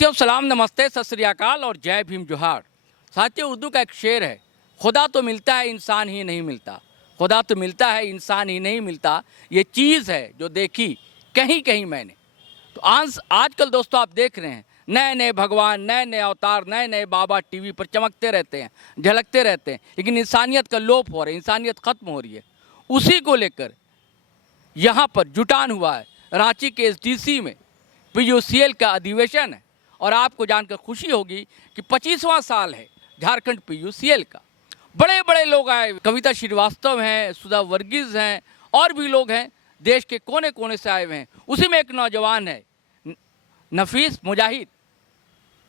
साथियों सलाम नमस्ते सत श्री अकाल और जय भीम जोहार। साथियों उर्दू का एक शेर है, खुदा तो मिलता है इंसान ही नहीं मिलता। खुदा तो मिलता है इंसान ही नहीं मिलता, ये चीज़ है जो देखी कहीं कहीं मैंने। तो आजकल दोस्तों आप देख रहे हैं नए नए भगवान, नए नए अवतार, नए नए बाबा टीवी पर चमकते रहते हैं, झलकते रहते हैं, लेकिन इंसानियत का लोप हो रहा है, इंसानियत खत्म हो रही है। उसी को लेकर यहाँ पर जुटान हुआ है। रांची के एसडीसी में पीयूसीएल का अधिवेशन है और आपको जानकर खुशी होगी कि 25वां साल है झारखंड पीयूसीएल का। बड़े बड़े लोग आए, कविता श्रीवास्तव हैं, सुधा वर्गीज हैं और भी लोग हैं, देश के कोने कोने से आए हुए हैं। उसी में एक नौजवान है नफीस मुजाहिद,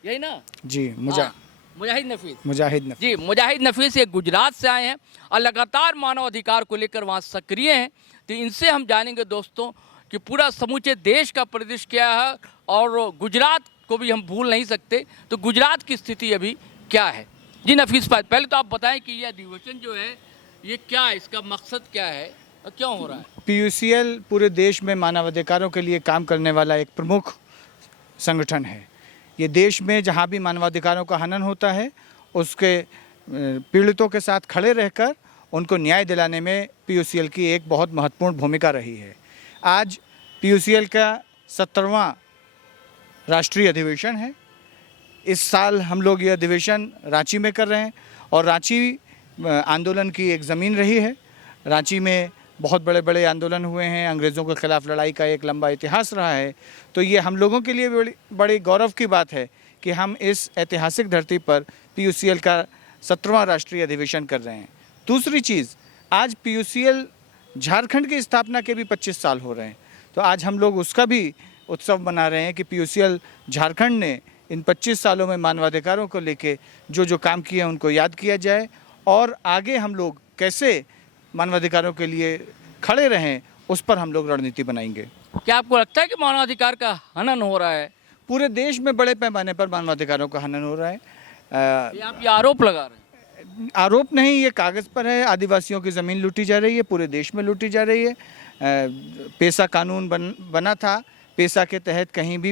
यही ना जी? मुजाहिद नफीस जी, मुजाहिद नफीस ये गुजरात से आए हैं और लगातार मानव अधिकार को लेकर वहाँ सक्रिय हैं। तो इनसे हम जानेंगे दोस्तों कि पूरा समूचे देश का परिदृश्य क्या है और गुजरात को भी हम भूल नहीं सकते। तो गुजरात की स्थिति अभी क्या है? जी नफीस भाई, पहले तो आप बताएं कि ये अधिवेशन जो है ये क्या है, इसका मकसद क्या है और क्यों हो रहा है? पीयूसीएल पूरे देश में मानवाधिकारों के लिए काम करने वाला एक प्रमुख संगठन है। ये देश में जहाँ भी मानवाधिकारों का हनन होता है उसके पीड़ितों के साथ खड़े रहकर उनको न्याय दिलाने में पीयूसीएल की एक बहुत महत्वपूर्ण भूमिका रही है। आज पीयूसीएल का 17वां राष्ट्रीय अधिवेशन है। इस साल हम लोग ये अधिवेशन रांची में कर रहे हैं और रांची आंदोलन की एक ज़मीन रही है। रांची में बहुत बड़े बड़े आंदोलन हुए हैं, अंग्रेज़ों के ख़िलाफ़ लड़ाई का एक लंबा इतिहास रहा है। तो ये हम लोगों के लिए बड़ी गौरव की बात है कि हम इस ऐतिहासिक धरती पर पीयूसीएल का 17वां राष्ट्रीय अधिवेशन कर रहे हैं। दूसरी चीज़, आज पीयूसीएल झारखंड की स्थापना के भी 25 साल हो रहे हैं। तो आज हम लोग उसका भी उत्सव मना रहे हैं कि पीयूसीएल झारखंड ने इन 25 सालों में मानवाधिकारों को लेके जो काम किया उनको याद किया जाए और आगे हम लोग कैसे मानवाधिकारों के लिए खड़े रहें उस पर हम लोग रणनीति बनाएंगे। क्या आपको लगता है कि मानवाधिकार का हनन हो रहा है? पूरे देश में बड़े पैमाने पर मानवाधिकारों का हनन हो रहा है। ये आप ये आरोप लगा रहे हैं? आरोप नहीं, ये कागज़ पर है। आदिवासियों की ज़मीन लूटी जा रही है, पूरे देश में लूटी जा रही है। पेसा कानून बना था, पेसा के तहत कहीं भी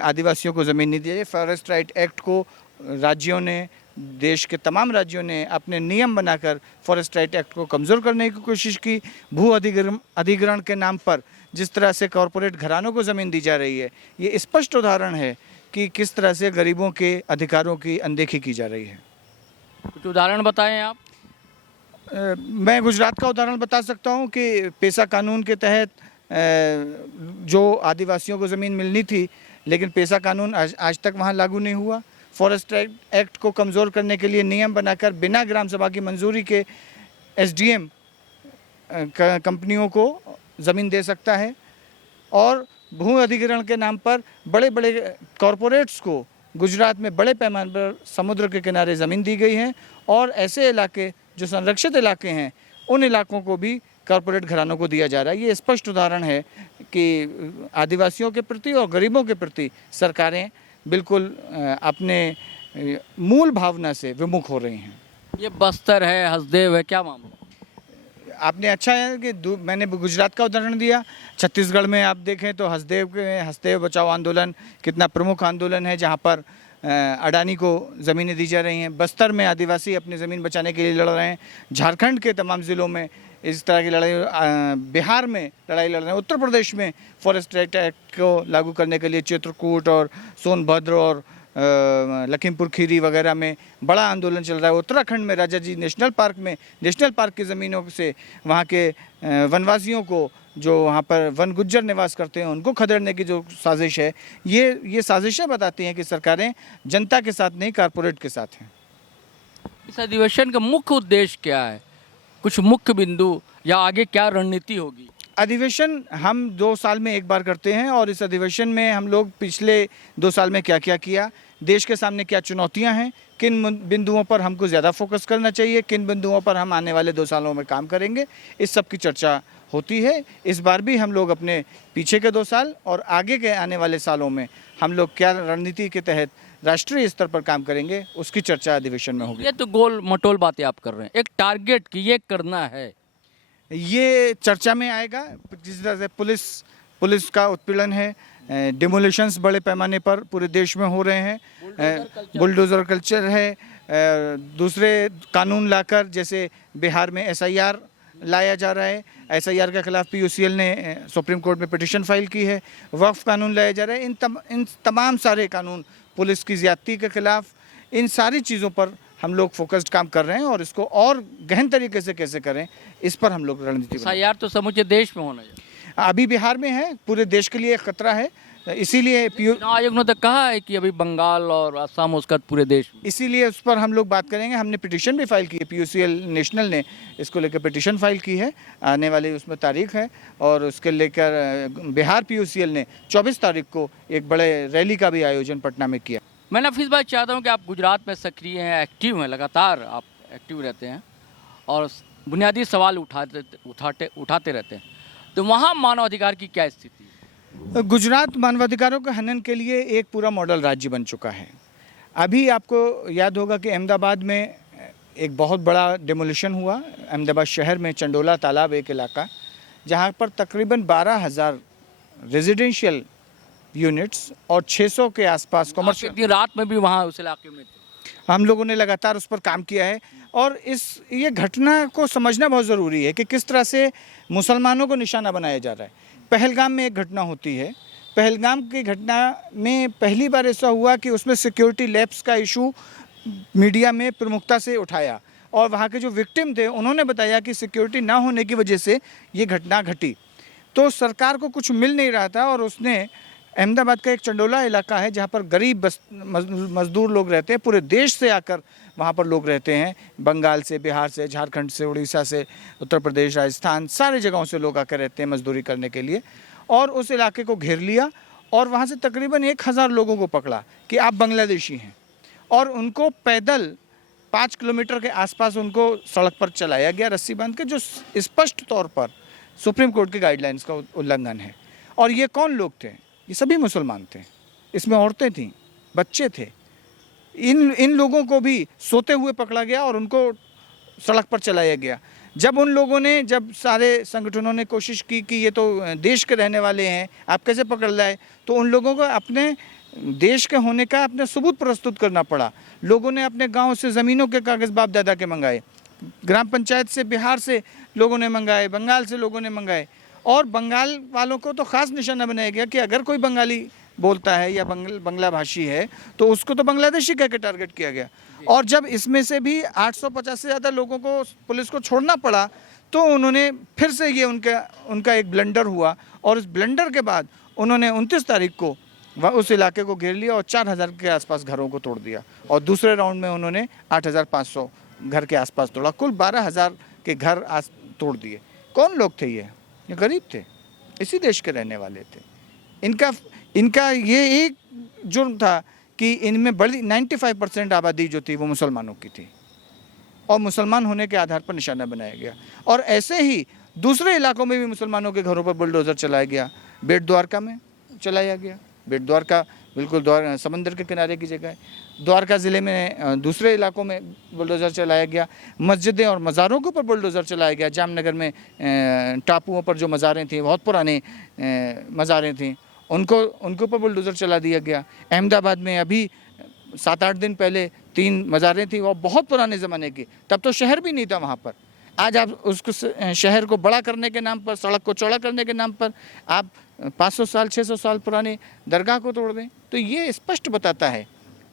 आदिवासियों को ज़मीन नहीं दी जाए। फॉरेस्ट राइट एक्ट को राज्यों ने, देश के तमाम राज्यों ने अपने नियम बनाकर फॉरेस्ट राइट एक्ट को कमज़ोर करने की कोशिश की। भू अधिग्रहण के नाम पर जिस तरह से कॉरपोरेट घरानों को ज़मीन दी जा रही है, ये स्पष्ट उदाहरण है कि किस तरह से गरीबों के अधिकारों की अनदेखी की जा रही है। कुछ उदाहरण बताएं आप। मैं गुजरात का उदाहरण बता सकता हूं कि पेसा कानून के तहत जो आदिवासियों को ज़मीन मिलनी थी, लेकिन पेसा कानून आज तक वहां लागू नहीं हुआ। फॉरेस्ट एक्ट को कमज़ोर करने के लिए नियम बनाकर बिना ग्राम सभा की मंजूरी के एसडीएम कंपनियों को ज़मीन दे सकता है और भू अधिग्रहण के नाम पर बड़े बड़े कॉरपोरेट्स को गुजरात में बड़े पैमाने पर समुद्र के किनारे ज़मीन दी गई है और ऐसे इलाके जो संरक्षित इलाके हैं उन इलाकों को भी कॉरपोरेट घरानों को दिया जा रहा है। ये स्पष्ट उदाहरण है कि आदिवासियों के प्रति और गरीबों के प्रति सरकारें बिल्कुल अपने मूल भावना से विमुख हो रही हैं। ये बस्तर है, हसदेव है, क्या मामला? आपने अच्छा है कि मैंने गुजरात का उदाहरण दिया। छत्तीसगढ़ में आप देखें तो हसदेव बचाओ आंदोलन कितना प्रमुख आंदोलन है, जहां पर अडानी को ज़मीनें दी जा रही हैं। बस्तर में आदिवासी अपनी ज़मीन बचाने के लिए लड़ रहे हैं। झारखंड के तमाम ज़िलों में इस तरह की लड़ाई, बिहार में लड़ाई लड़ रहे हैं। उत्तर प्रदेश में फॉरेस्ट राइट एक्ट को लागू करने के लिए चित्रकूट और सोनभद्र और लखीमपुर खीरी वगैरह में बड़ा आंदोलन चल रहा है। उत्तराखंड में राजाजी नेशनल पार्क की ज़मीनों से वहाँ के वनवासियों को, जो वहाँ पर वन गुज्जर निवास करते हैं, उनको खदेड़ने की जो साजिश है, ये साजिशें बताती हैं कि सरकारें जनता के साथ नहीं, कारपोरेट के साथ हैं। इस अधिवेशन का मुख्य उद्देश्य क्या है? कुछ मुख्य बिंदु या आगे क्या रणनीति होगी? अधिवेशन हम 2 साल में एक बार करते हैं और इस अधिवेशन में हम लोग पिछले 2 साल में क्या क्या किया, देश के सामने क्या चुनौतियां हैं, किन बिंदुओं पर हमको ज़्यादा फोकस करना चाहिए, किन बिंदुओं पर हम आने वाले 2 सालों में काम करेंगे, इस सब की चर्चा होती है। इस बार भी हम लोग अपने पीछे के 2 साल और आगे के आने वाले सालों में हम लोग क्या रणनीति के तहत राष्ट्रीय स्तर पर काम करेंगे, उसकी चर्चा अधिवेशन में होगी। ये तो गोल मटोल बातें आप कर रहे हैं, एक टारगेट कि ये करना है, ये चर्चा में आएगा। जिस तरह से पुलिस का उत्पीड़न है, डिमोलिशंस बड़े पैमाने पर पूरे देश में हो रहे हैं, बुलडोज़र कल्चर है, दूसरे कानून लाकर जैसे बिहार में एसआईआर लाया जा रहा है, एसआईआर के खिलाफ पीयूसीएल ने सुप्रीम कोर्ट में पिटीशन फाइल की है, वक्फ कानून लाया जा रहा है। इन तमाम सारे कानून, पुलिस की ज़्यादती के खिलाफ, इन सारी चीज़ों पर हम लोग फोकस्ड काम कर रहे हैं और इसको और गहन तरीके से कैसे करें, इस पर हम लोग रणनीति बना। एसआईआर तो समूचे देश में होना चाहिए। अभी बिहार में है, पूरे देश के लिए एक खतरा है, इसीलिए चुनाव आयोग ने तो कहा है कि अभी बंगाल और असम उसके बाद पूरे देश में। इसीलिए उस पर हम लोग बात करेंगे। हमने पिटीशन भी फाइल की है, पीयूसीएल नेशनल ने इसको लेकर पिटीशन फाइल की है, आने वाली उसमें तारीख है, और उसके लेकर बिहार पीयूसीएल ने 24 तारीख को एक बड़े रैली का भी आयोजन पटना में किया। मैं नफीस भाई चाहता हूँ कि आप गुजरात में सक्रिय हैं, एक्टिव हैं, लगातार आप एक्टिव रहते हैं और बुनियादी सवाल उठाते रहते हैं, तो वहाँ मानवाधिकार की क्या स्थिति है? गुजरात मानवाधिकारों के हनन के लिए एक पूरा मॉडल राज्य बन चुका है। अभी आपको याद होगा कि अहमदाबाद में एक बहुत बड़ा डिमोलिशन हुआ। अहमदाबाद शहर में चंडोला तालाब एक इलाका, जहाँ पर तकरीबन 12,000 रेजिडेंशियल यूनिट्स और 600 के आसपास कॉमर्शियल, इतनी रात में भी वहाँ उस इलाके में थे। हम लोगों ने लगातार उस पर काम किया है। और ये घटना को समझना बहुत ज़रूरी है कि किस तरह से मुसलमानों को निशाना बनाया जा रहा है। पहलगाम में एक घटना होती है, पहलगाम की घटना में पहली बार ऐसा हुआ कि उसमें सिक्योरिटी लैप्स का इशू मीडिया में प्रमुखता से उठाया, और वहाँ के जो विक्टिम थे उन्होंने बताया कि सिक्योरिटी ना होने की वजह से ये घटना घटी। तो सरकार को कुछ मिल नहीं रहा था, और उसने अहमदाबाद का एक चंडोला इलाका है जहाँ पर गरीब मजदूर लोग रहते हैं, पूरे देश से आकर वहाँ पर लोग रहते हैं, बंगाल से, बिहार से, झारखंड से, उड़ीसा से, उत्तर प्रदेश, राजस्थान, सारे जगहों से लोग आकर रहते हैं मजदूरी करने के लिए। और उस इलाके को घेर लिया और वहाँ से तकरीबन 1,000 लोगों को पकड़ा कि आप बांग्लादेशी हैं, और उनको पैदल 5 किलोमीटर के आसपास उनको सड़क पर चलाया गया रस्सी बांध के, जो स्पष्ट तौर पर सुप्रीम कोर्ट की गाइडलाइंस का उल्लंघन है। और ये कौन लोग थे? ये सभी मुसलमान थे, इसमें औरतें थीं, बच्चे थे। इन लोगों को भी सोते हुए पकड़ा गया और उनको सड़क पर चलाया गया। जब सारे संगठनों ने कोशिश की कि ये तो देश के रहने वाले हैं, आप कैसे पकड़ लाए, तो उन लोगों को अपने देश के होने का अपना सबूत प्रस्तुत करना पड़ा। लोगों ने अपने गांव से ज़मीनों के कागज़ बाप दादा के मंगाए, ग्राम पंचायत से बिहार से लोगों ने मंगाए, बंगाल से लोगों ने मंगाए, और बंगाल वालों को तो ख़ास निशाना बनाया गया कि अगर कोई बंगाली बोलता है या बंगला भाषी है तो उसको तो बांग्लादेशी कह के टारगेट किया गया। और जब इसमें से भी 850 से ज़्यादा लोगों को पुलिस को छोड़ना पड़ा, तो उन्होंने फिर से ये उनका एक ब्लंडर हुआ, और इस ब्लंडर के बाद उन्होंने 29 तारीख को उस इलाके को घेर लिया और 4,000 के आसपास घरों को तोड़ दिया, और दूसरे राउंड में उन्होंने 8,500 घर के आसपास तोड़ा। कुल 12,000 के घर तोड़ दिए। कौन लोग थे? ये गरीब थे, इसी देश के रहने वाले थे। इनका ये एक जुर्म था कि इनमें बड़ी 95% आबादी जो थी वो मुसलमानों की थी, और मुसलमान होने के आधार पर निशाना बनाया गया। और ऐसे ही दूसरे इलाकों में भी मुसलमानों के घरों पर बुलडोज़र चलाया गया। बेट द्वारका में चलाया गया। बेट द्वारका बिल्कुल समंदर के किनारे की जगह है। द्वारका ज़िले में दूसरे इलाकों में बुलडोज़र चलाया गया। मस्जिदें और मज़ारों के ऊपर बुलडोज़र चलाया गया। जामनगर में टापुओं पर जो मज़ारें थीं, बहुत पुराने मज़ारें थीं, उनके ऊपर बुलडोज़र चला दिया गया। अहमदाबाद में अभी 7-8 दिन पहले 3 मज़ारें थीं, वो बहुत पुराने ज़माने की, तब तो शहर भी नहीं था वहाँ पर। आज आप उसको शहर को बड़ा करने के नाम पर, सड़क को चौड़ा करने के नाम पर आप 500 साल 600 साल पुरानी दरगाह को तोड़ दें। तो ये स्पष्ट बताता है,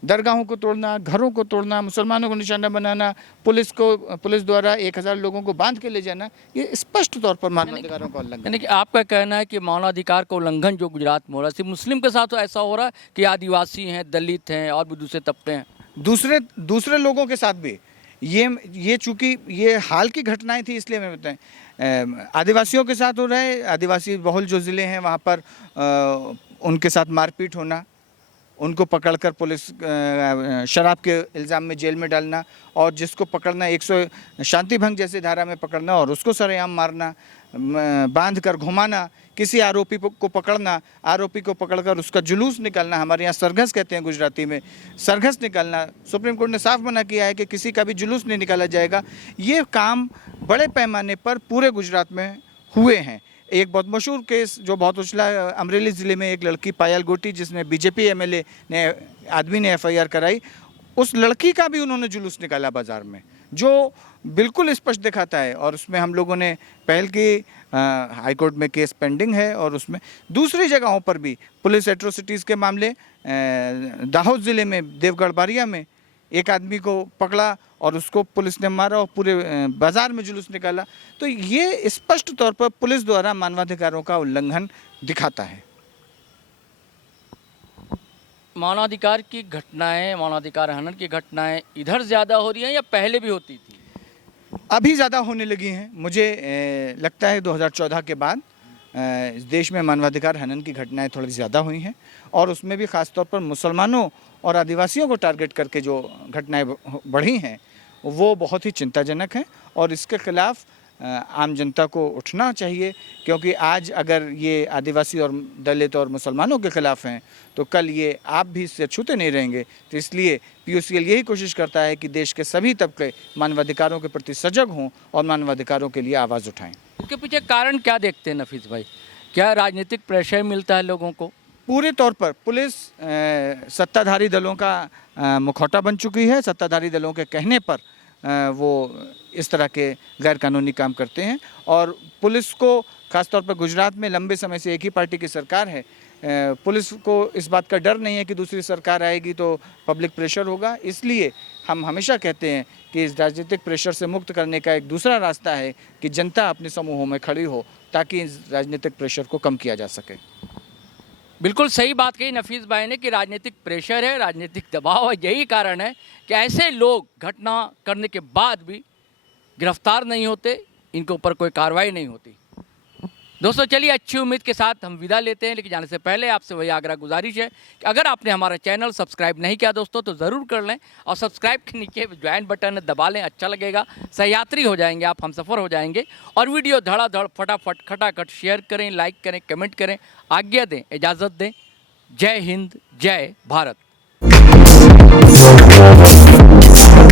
दरगाहों को तोड़ना, घरों को तोड़ना, मुसलमानों को निशाना बनाना, पुलिस द्वारा 1,000 लोगों को बांध के ले जाना, ये स्पष्ट तौर पर मानवाधिकारों का उल्लंघन। यानी कि आपका कहना है कि मानवाधिकार का उल्लंघन जो गुजरात में हो रहा है, सिर्फ मुस्लिम के साथ तो ऐसा हो रहा है कि आदिवासी हैं, दलित हैं और भी दूसरे तबके हैं, दूसरे लोगों के साथ भी ये चूँकि ये हाल की घटनाएं थी, इसलिए मैं बताएं, आदिवासियों के साथ हो रहा है। आदिवासी बहुल जो ज़िले हैं वहाँ पर उनके साथ मारपीट होना, उनको पकड़कर पुलिस शराब के इल्ज़ाम में जेल में डालना, और जिसको पकड़ना 100 शांति भंग जैसे धारा में पकड़ना और उसको सरेआम मारना, बांध कर घुमाना, किसी आरोपी को पकड़ना, आरोपी को पकड़कर उसका जुलूस निकालना, हमारे यहाँ सरघस कहते हैं गुजराती में, सरघस निकालना। सुप्रीम कोर्ट ने साफ मना किया है कि किसी का भी जुलूस नहीं निकाला जाएगा। ये काम बड़े पैमाने पर पूरे गुजरात में हुए हैं। एक बहुत मशहूर केस जो बहुत उछला, अमरेली ज़िले में एक लड़की पायल गोटी जिसमें बीजेपी एमएलए ने आदमी ने एफआईआर कराई, उस लड़की का भी उन्होंने जुलूस निकाला बाज़ार में, जो बिल्कुल स्पष्ट दिखाता है। और उसमें हम लोगों ने पहल की, हाई कोर्ट में केस पेंडिंग है, और उसमें दूसरी जगहों पर भी पुलिस एट्रोसिटीज़ के मामले, दाहोद ज़िले में देवगढ़ बारिया में एक आदमी को पकड़ा और उसको पुलिस ने मारा और पूरे बाज़ार में जुलूस निकाला। तो ये स्पष्ट तौर पर पुलिस द्वारा मानवाधिकारों का उल्लंघन दिखाता है। मानवाधिकार की घटनाएं, मानवाधिकार हनन की घटनाएं इधर ज़्यादा हो रही हैं या पहले भी होती थी? अभी ज़्यादा होने लगी हैं। मुझे लगता है 2014 के बाद इस देश में मानवाधिकार हनन की घटनाएं थोड़ी ज़्यादा हुई हैं, और उसमें भी ख़ास तौर पर मुसलमानों और आदिवासियों को टारगेट करके जो घटनाएं बढ़ी हैं वो बहुत ही चिंताजनक हैं, और इसके खिलाफ आम जनता को उठना चाहिए, क्योंकि आज अगर ये आदिवासी और दलित और मुसलमानों के खिलाफ हैं तो कल ये आप भी इससे छूते नहीं रहेंगे। तो इसलिए पीयूसीएल यही कोशिश करता है कि देश के सभी तबके मानवाधिकारों के प्रति सजग हों और मानवाधिकारों के लिए आवाज़ उठाएं। इसके पीछे कारण क्या देखते हैं नफीस भाई? क्या राजनीतिक प्रेशर मिलता है लोगों को? पूरे तौर पर पुलिस सत्ताधारी दलों का मुखौटा बन चुकी है। सत्ताधारी दलों के कहने पर वो इस तरह के गैर कानूनी काम करते हैं, और पुलिस को खासतौर पर गुजरात में लंबे समय से एक ही पार्टी की सरकार है, पुलिस को इस बात का डर नहीं है कि दूसरी सरकार आएगी तो पब्लिक प्रेशर होगा। इसलिए हम हमेशा कहते हैं कि इस राजनीतिक प्रेशर से मुक्त करने का एक दूसरा रास्ता है कि जनता अपने समूहों में खड़ी हो, ताकि इस राजनीतिक प्रेशर को कम किया जा सके। बिल्कुल सही बात कही नफीस भाई ने कि राजनीतिक प्रेशर है, राजनीतिक दबाव है। यही कारण है कि ऐसे लोग घटना करने के बाद भी गिरफ्तार नहीं होते, इनके ऊपर कोई कार्रवाई नहीं होती। दोस्तों चलिए, अच्छी उम्मीद के साथ हम विदा लेते हैं, लेकिन जाने से पहले आपसे वही आग्रह गुजारिश है कि अगर आपने हमारा चैनल सब्सक्राइब नहीं किया दोस्तों तो ज़रूर कर लें, और सब्सक्राइब के नीचे ज्वाइन बटन दबा लें। अच्छा लगेगा, सहयात्री हो जाएंगे आप, हम सफ़र हो जाएंगे। और वीडियो धड़ाधड़ फटाफट खटाखट शेयर करें, लाइक करें, कमेंट करें। आज्ञा दें, इजाज़त दें। जय हिंद, जय भारत।